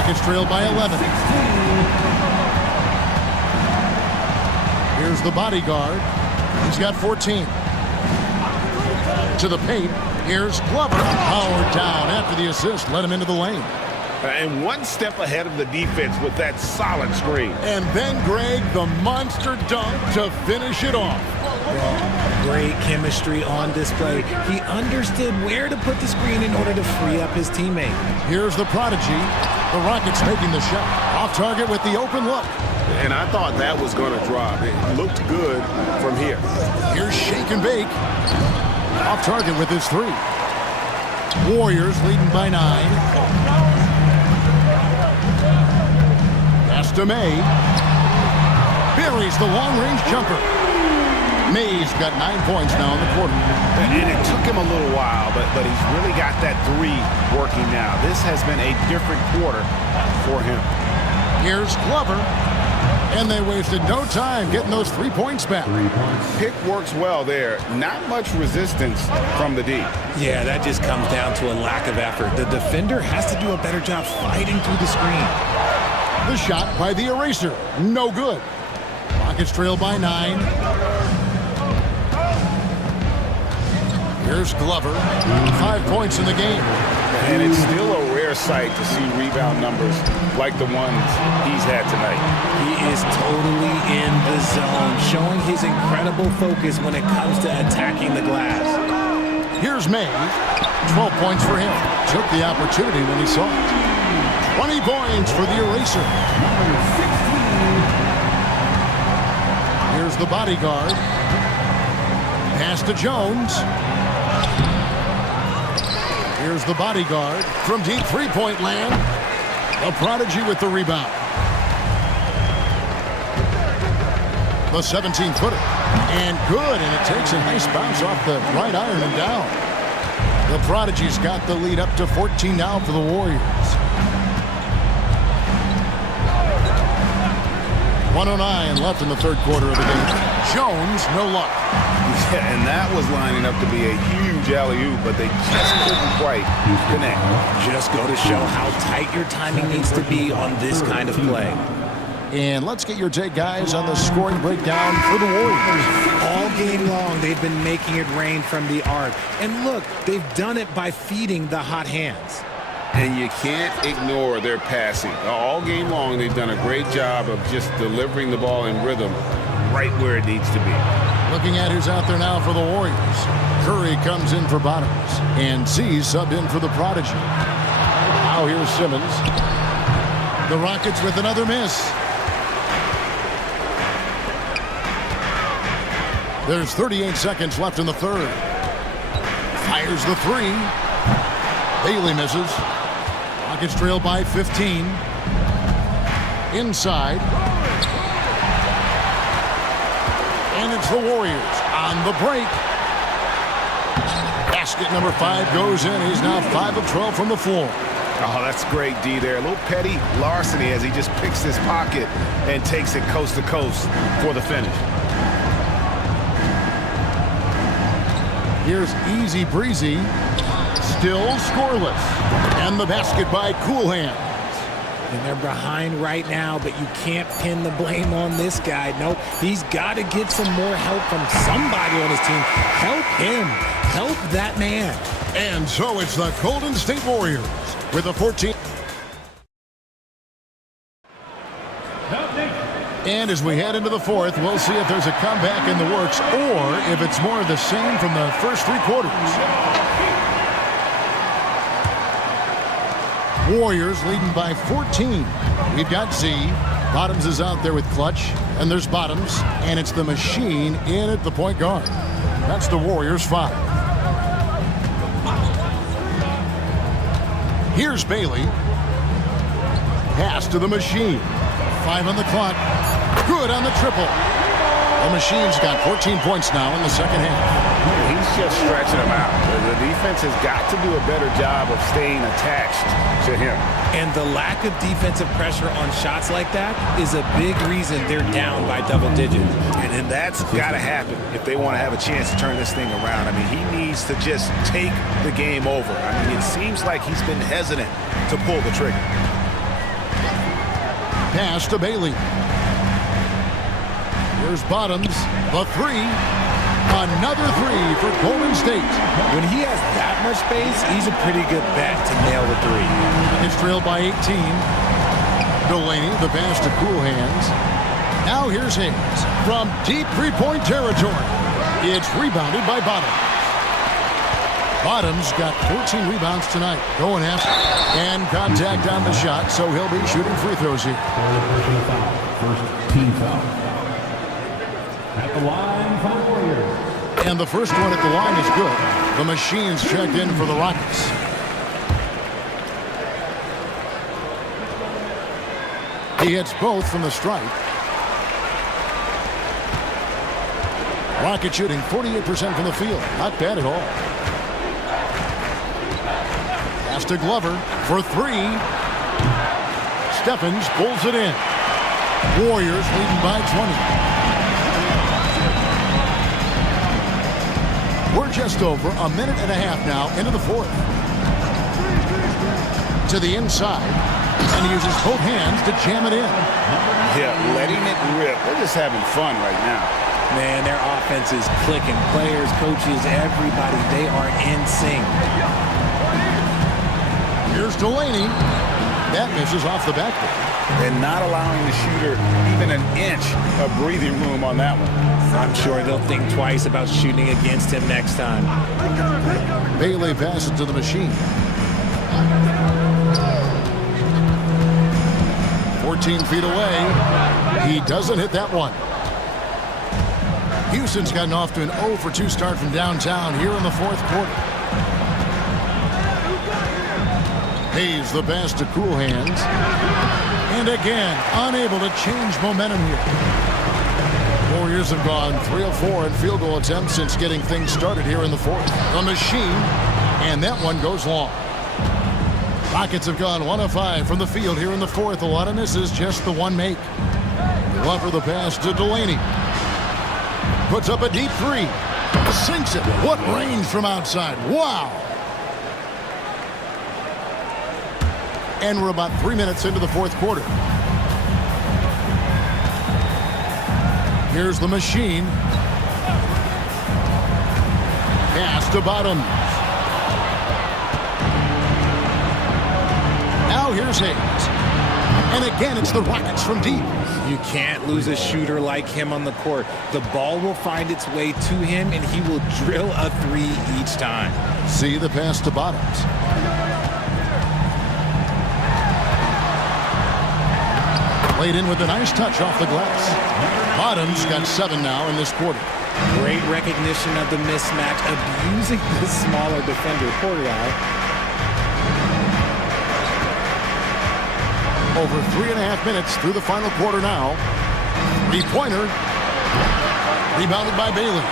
Rockets trailed by 11. Here's the bodyguard. He's got 14. To the paint. Here's Glover. Powered down after the assist. Let him into the lane. And one step ahead of the defense with that solid screen. And then Greg, the monster dunk to finish it off. Great chemistry on display. He understood where to put the screen in order to free up his teammate. Here's the prodigy. The Rockets making the shot. Off target with the open look. And I thought that was going to drop. It looked good from here. Here's Shake and Bake. Off target with his 3. Warriors leading by 9. Pass to May. Buries the long-range jumper. May's got 9 points now in the quarter. And it took him a little while, but he's really got that 3 working now. This has been a different quarter for him. Here's Glover. And they wasted no time getting those 3 points back. Pick works well there. Not much resistance from the D. Yeah, that just comes down to a lack of effort. The defender has to do a better job fighting through the screen. The shot by the eraser. No good. Rockets trail by 9. Here's Glover. 5 points in the game. And it's still a rare sight to see rebound numbers like the ones he's had tonight. He is totally in the zone, showing his incredible focus when it comes to attacking the glass. Here's May. 12 points for him. Took the opportunity when he saw it. 20 points for the eraser. Here's the bodyguard. Pass to Jones. Here's the bodyguard from deep three-point land. A prodigy with the rebound. The 17-footer. And good, and it takes a nice bounce off the right iron and down. The Prodigy's got the lead up to 14 now for the Warriors. 1:09 left in the third quarter of the game. Jones, no luck. Yeah, and that was lining up to be a huge alley-oop, but they just couldn't quite connect. Just go to show how tight your timing needs to be on this kind of play. And let's get your take, guys, on the scoring breakdown for the Warriors. All game long, they've been making it rain from the arc. And look, they've done it by feeding the hot hands. And you can't ignore their passing. All game long, they've done a great job of just delivering the ball in rhythm right where it needs to be. Looking at who's out there now for the Warriors. Curry comes in for Bottoms. And Z subbed in for the Prodigy. Now here's Simmons. The Rockets with another miss. There's 38 seconds left in the third. Fires the three. Bailey misses. Rockets trail by 15. Inside. And it's the Warriors on the break. Basket number 5 goes in. He's now 5 of 12 from the floor. Oh, that's great, D there. A little petty larceny as he just picks his pocket and takes it coast to coast for the finish. Here's Easy Breezy. Still scoreless. And the basket by Cool Hands. And they're behind right now, but you can't pin the blame on this guy. Nope, he's got to get some more help from somebody on his team. Help him. Help that man. And so it's the Golden State Warriors with a 14. And as we head into the fourth, we'll see if there's a comeback in the works or if it's more of the same from the first 3 quarters. Warriors leading by 14. We've got Z. Bottoms is out there with Clutch. And there's Bottoms. And it's the Machine in at the point guard. That's the Warriors 5. Here's Bailey. Pass to the Machine. 5 on the clock. Good on the triple. The Machine's got 14 points now in the second half. He's just stretching them out. The defense has got to do a better job of staying attached to him. And the lack of defensive pressure on shots like that is a big reason they're down by double digits. And that's got to happen if they want to have a chance to turn this thing around. I mean, he needs to just take the game over. I mean, it seems like he's been hesitant to pull the trigger. Pass to Bailey. Here's Bottoms. The 3. Another 3 for Golden State. When he has that much space, he's a pretty good bet to nail the 3. It's trailed by 18. Delaney, the pass to Cool Hands. Now here's Hayes from deep three-point territory. It's rebounded by Bottoms. Bottoms got 14 rebounds tonight. Going after. And contact on the shot, so he'll be shooting free throws here. First team foul. At the line for the Warriors. And the first one at the line is good. The Machine's checked in for the Rockets. He hits both from the stripe. Rocket shooting 48% from the field. Not bad at all. Pass to Glover for 3. Stephens pulls it in. Warriors leading by 20. We're just over a minute and a half now into the fourth. To the inside. And he uses both hands to jam it in. Yeah, letting it rip. They're just having fun right now. Man, their offense is clicking. Players, coaches, everybody, they are in sync. Here's Delaney. That misses off the backboard. And not allowing the shooter even an inch of breathing room on that one. I'm sure they'll think twice about shooting against him next time. Bailey passes to the Machine. 14 feet away. He doesn't hit that one. Houston's gotten off to an 0 for 2 start from downtown here in the fourth quarter. Hayes the pass to Cool Hands. And again, unable to change momentum here. Warriors have gone 3 of 4 in field goal attempts since getting things started here in the fourth. The machine, and that one goes long. Rockets have gone 1 of 5 from the field here in the fourth. A lot of misses, just the one make. Glover the pass to Delaney. Puts up a deep three. Sinks it. What range from outside. Wow. And we're about 3 minutes into the fourth quarter. Here's the machine. Pass to Bottoms. Now here's Hayes. And again, it's the Rockets from deep. You can't lose a shooter like him on the court. The ball will find its way to him, and he will drill a three each time. See the pass to Bottoms. Played in with a nice touch off the glass. Bottoms got 7 now in this quarter. Great recognition of the mismatch, abusing the smaller defender. Poor guy. Over 3.5 minutes through the final quarter now. Three-pointer. Rebounded by Bailey.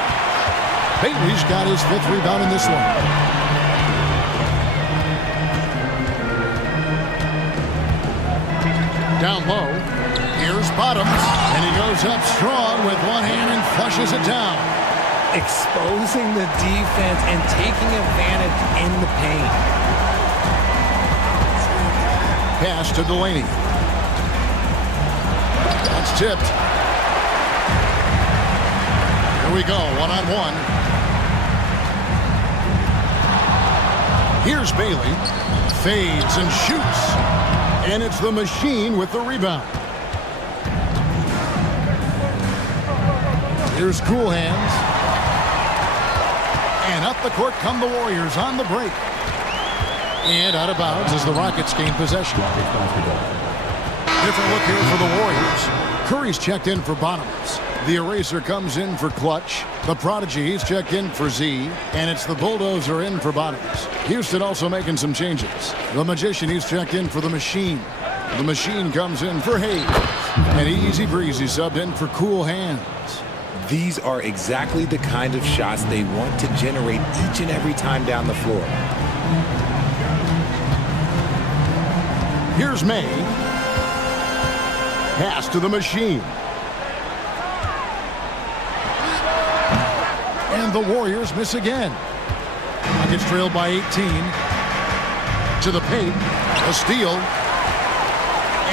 Bailey's got his 5th rebound in this one. Down low. Here's Bottoms. And he goes up strong with one hand and flushes it down. Exposing the defense and taking advantage in the paint. Pass to Delaney. That's tipped. Here we go, one-on-one. Here's Bailey. Fades and shoots. And it's the machine with the rebound. Here's Cool Hands. And up the court come the Warriors on the break. And out of bounds as the Rockets gain possession. Different look here for the Warriors. Curry's checked in for Bottoms. The Eraser comes in for Clutch. The Prodigy, he's checked in for Z. And it's the Bulldozer in for Bottoms. Houston also making some changes. The Magician, he's checked in for the Machine. The Machine comes in for Hayes. And Easy Breezy subbed in for Cool Hands. These are exactly the kind of shots they want to generate each and every time down the floor. Here's May. Pass to the Machine. And the Warriors miss again. Rockets trailed by 18. To the paint. A steal.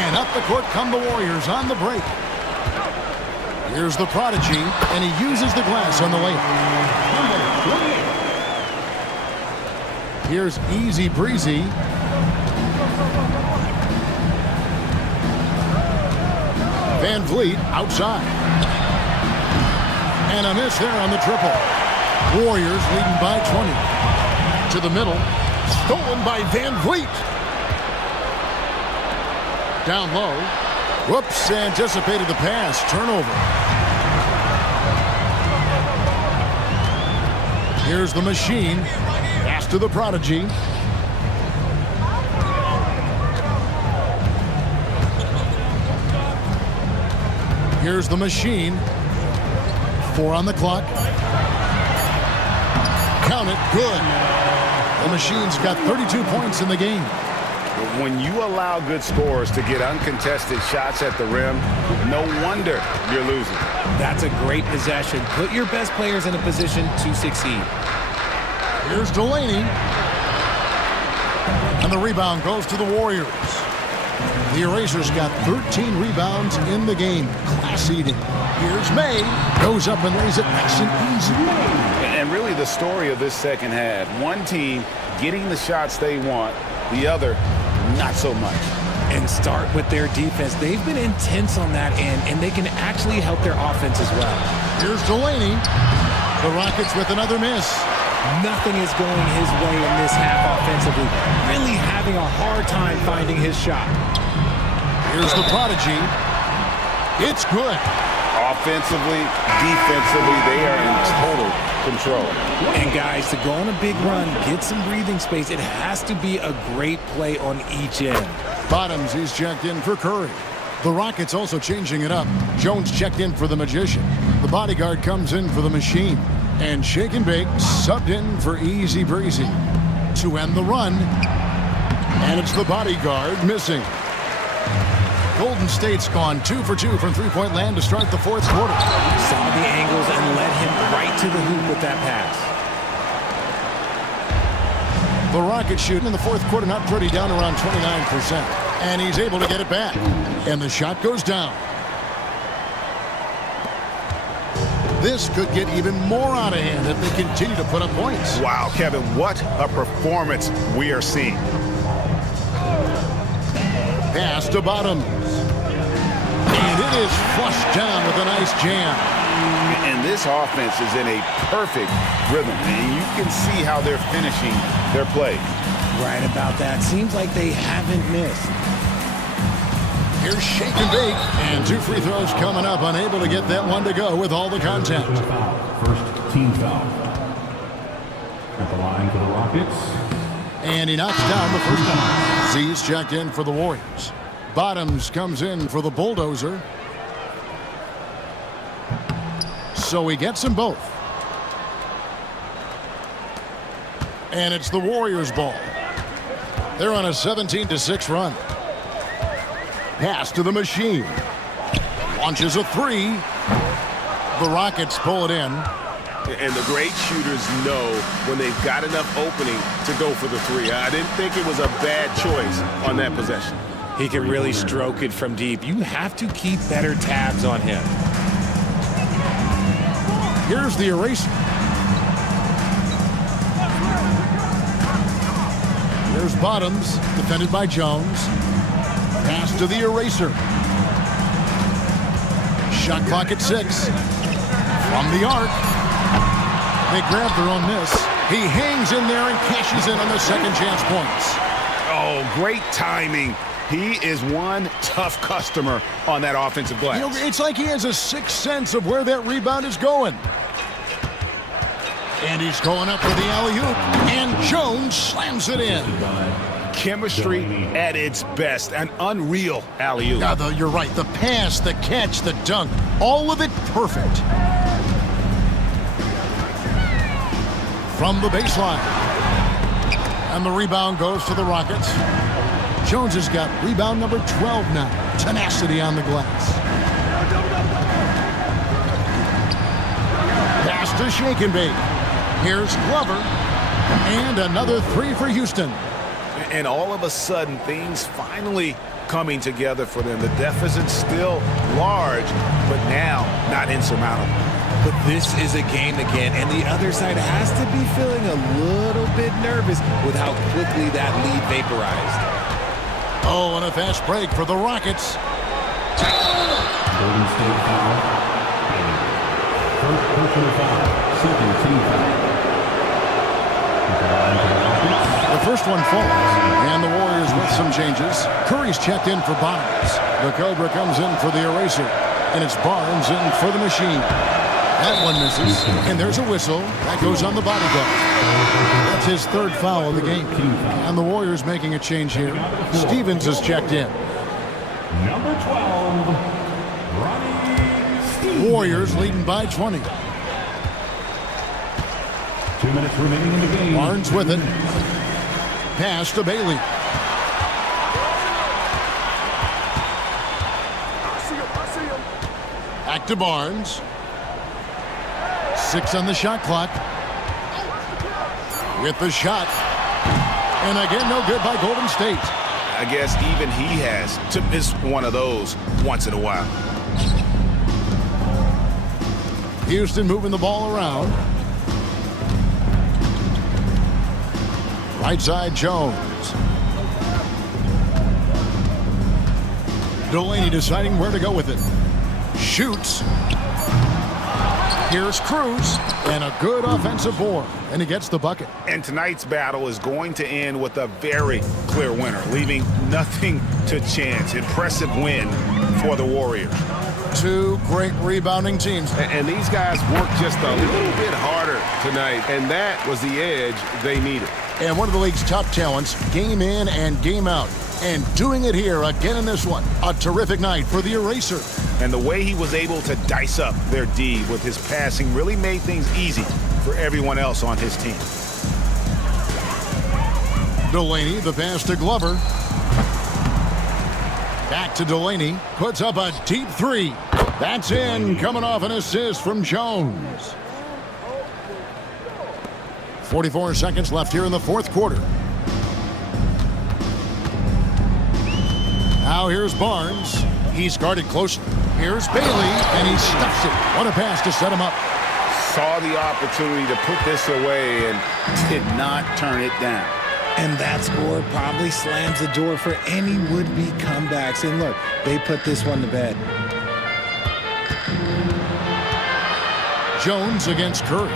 And up the court come the Warriors on the break. Here's the Prodigy, and he uses the glass on the layup. Here's Easy Breezy. Van Vliet outside. And a miss there on the triple. Warriors leading by 20. To the middle. Stolen by Van Vliet. Down low. Whoops, anticipated the pass. Turnover. Here's the Machine. Pass to the Prodigy. Here's the Machine. 4 on the clock. Count it. Good. The Machine's got 32 points in the game. When you allow good scorers to get uncontested shots at the rim, no wonder you're losing. That's a great possession. Put your best players in a position to succeed. Here's Delaney. And the rebound goes to the Warriors. The Erasers got 13 rebounds in the game. Class eating. Here's May. Goes up and lays it nice and easy. And really the story of this second half, one team getting the shots they want, the other not so much. And start with their defense. They've been intense on that end, and they can actually help their offense as well. Here's Delaney. The Rockets with another miss. Nothing is going his way in this half offensively. Really having a hard time finding his shot. Here's the Prodigy. It's good. Offensively, defensively, they are in total control. And guys, to go on a big run, get some breathing space, it has to be a great play on each end. Bottoms, he's checked in for Curry. The Rockets also changing it up. Jones checked in for the Magician. The bodyguard comes in for the machine. And Shake and Bake subbed in for Easy Breezy to end the run. And it's the bodyguard missing. Golden State's gone 2 for 2 from three-point land to start the fourth quarter. Saw the angles and led him right to the hoop with that pass. The Rockets shooting in the fourth quarter, not pretty, down around 29%. And he's able to get it back. And the shot goes down. This could get even more out of hand if they continue to put up points. Wow, Kevin, what a performance we are seeing. Pass to Bottoms. And it is flushed down with a nice jam. And this offense is in a perfect rhythm, and you can see how they're finishing their play. Right about that. Seems like they haven't missed. Here's Shake and Bake. And 2 free throws coming up. Unable to get that one to go with all the contact. First team foul. At the line for the Rockets. And he knocks down the first one. Z's checked in for the Warriors. Bottoms comes in for the Bulldozer. So he gets them both. And it's the Warriors' ball. They're on a 17-6 run. Pass to the machine. Launches a three. The Rockets pull it in. And the great shooters know when they've got enough opening to go for the three. I didn't think it was a bad choice on that possession. He can really stroke it from deep. You have to keep better tabs on him. Here's the eraser. There's Bottoms, defended by Jones. Pass to the eraser. Shot clock at 6. From the arc. They grab their own miss. He hangs in there and cashes in on the second chance points. Oh, great timing. He is one tough customer on that offensive glass. You know, it's like he has a sixth sense of where that rebound is going. And he's going up for the alley-oop. And Jones slams it in. Chemistry at its best. An unreal alley-oop. Yeah, you're right. The pass, the catch, the dunk, all of it perfect. From the baseline. And the rebound goes to the Rockets. Jones has got rebound number 12 now. Tenacity on the glass. Pass to Shake and Bake. Here's Glover. And another three for Houston. And all of a sudden, things finally coming together for them. The deficit's still large, but now not insurmountable. But this is a game again, and the other side has to be feeling a little bit nervous with how quickly that lead vaporized. Oh, and a fast break for the Rockets. Golden State foul. First personal foul. Second team foul. At the line for the Rockets. The first one falls, and the Warriors with some changes. Curry's checked in for Bottoms. The Cobra comes in for the eraser, and it's Barnes in for the machine. That one misses, and there's a whistle. That goes on the bodyguard. That's his third foul of the game. And the Warriors making a change here. Stevens is checked in. Number 12, Ronnie Stevens. Warriors leading by 20. 2 minutes remaining in the game. Barnes with it. Pass to Bailey. Back to Barnes. 6 on the shot clock. With the shot. And again, no good by Golden State. I guess even he has to miss one of those once in a while. Houston moving the ball around. Right side, Jones. Delaney deciding where to go with it. Shoots. Here's Cruz. And a good offensive board. And he gets the bucket. And tonight's battle is going to end with a very clear winner, leaving nothing to chance. Impressive win for the Warriors. Two great rebounding teams. And these guys worked just a little bit harder tonight, and that was the edge they needed. And one of the league's top talents, game in and game out. And doing it here again in this one. A terrific night for the Eraser. And the way he was able to dice up their D with his passing really made things easy for everyone else on his team. Delaney, the pass to Glover. Back to Delaney. Puts up a deep three. That's in, coming off an assist from Jones. 44 seconds left here in the fourth quarter. Now here's Barnes. He's guarded closely. Here's Bailey, and he stuffs it. What a pass to set him up. Saw the opportunity to put this away and did not turn it down. And that score probably slams the door for any would-be comebacks. And look, they put this one to bed. Jones against Curry.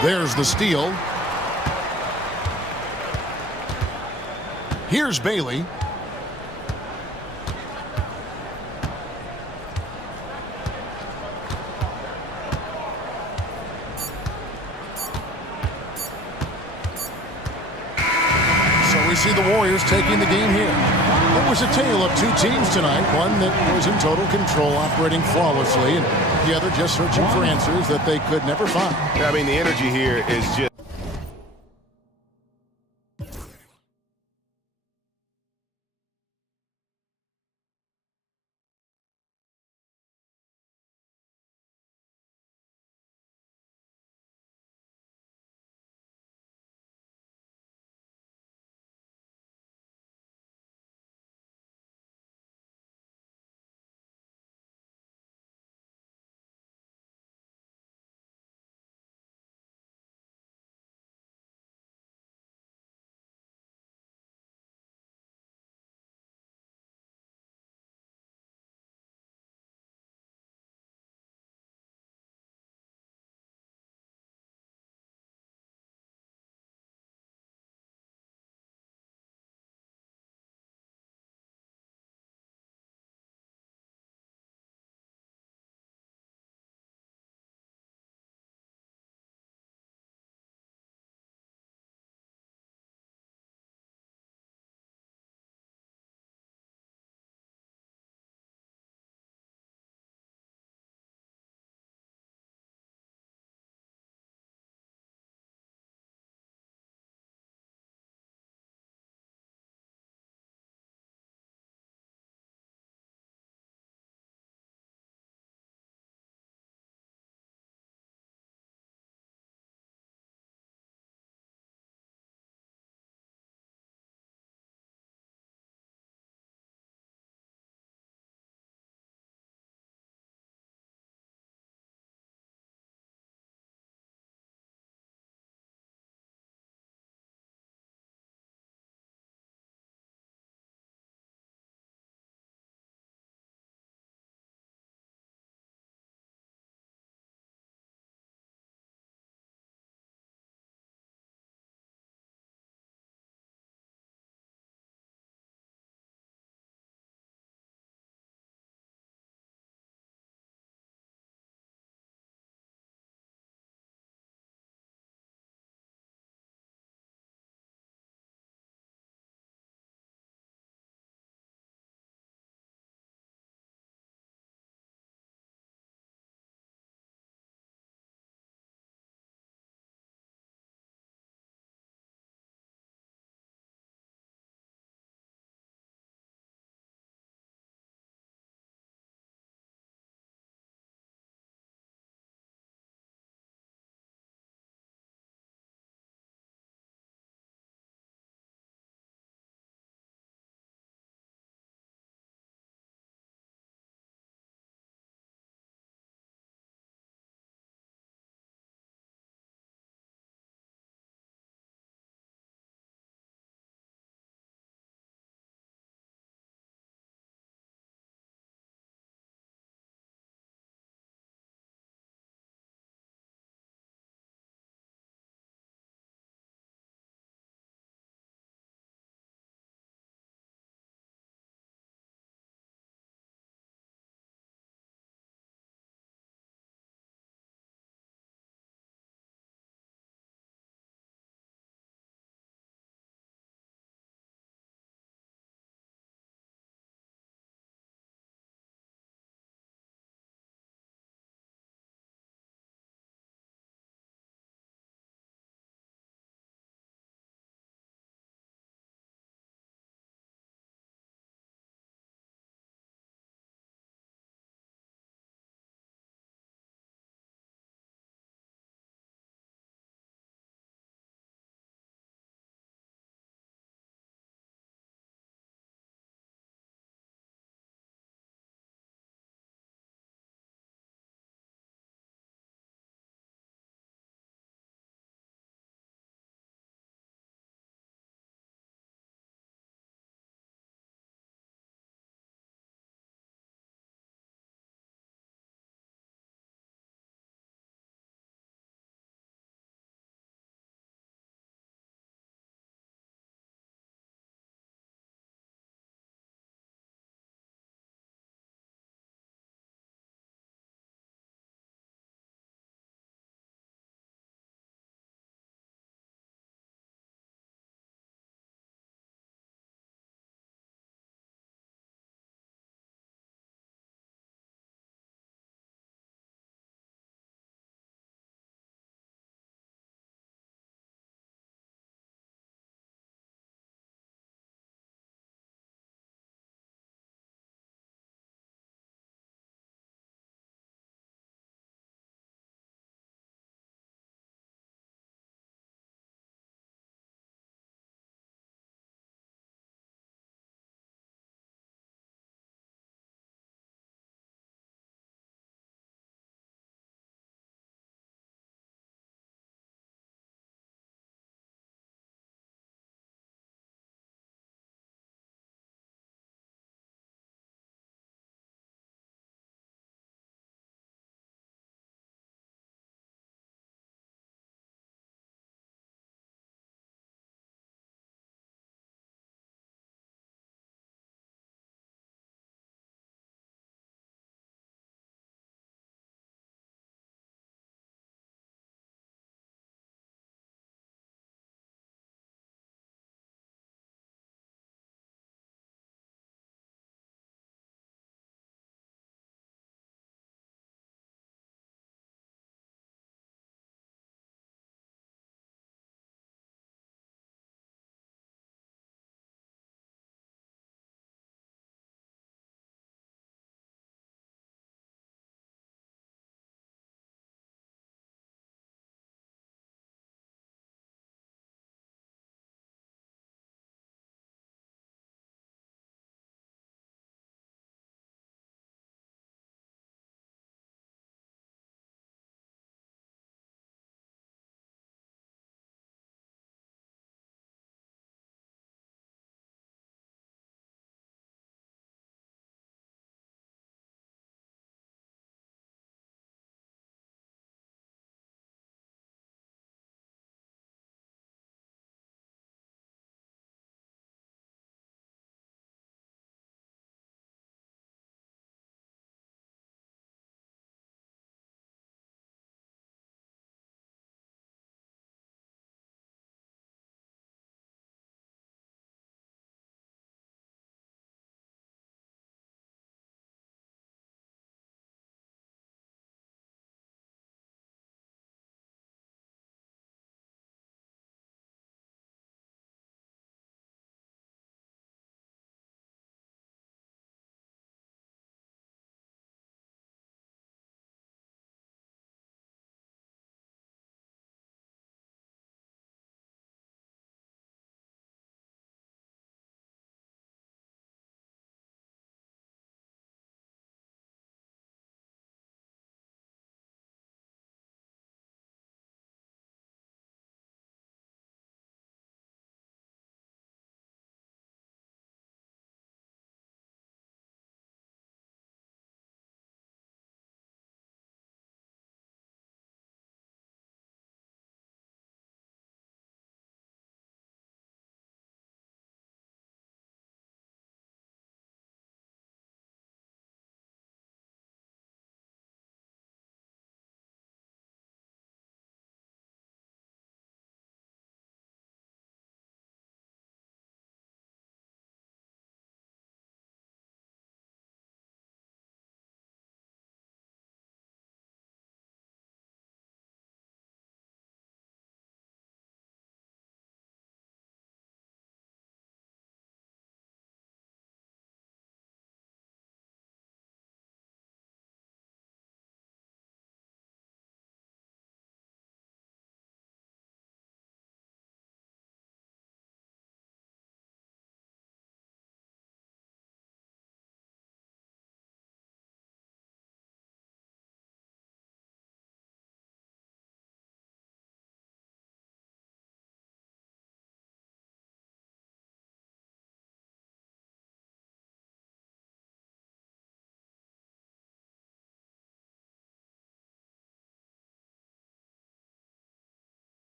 There's the steal. Here's Bailey. So we see the Warriors taking the game here. It was a tale of two teams tonight. One that was in total control, operating flawlessly, and the other just searching for answers that they could never find. I mean, the energy here is just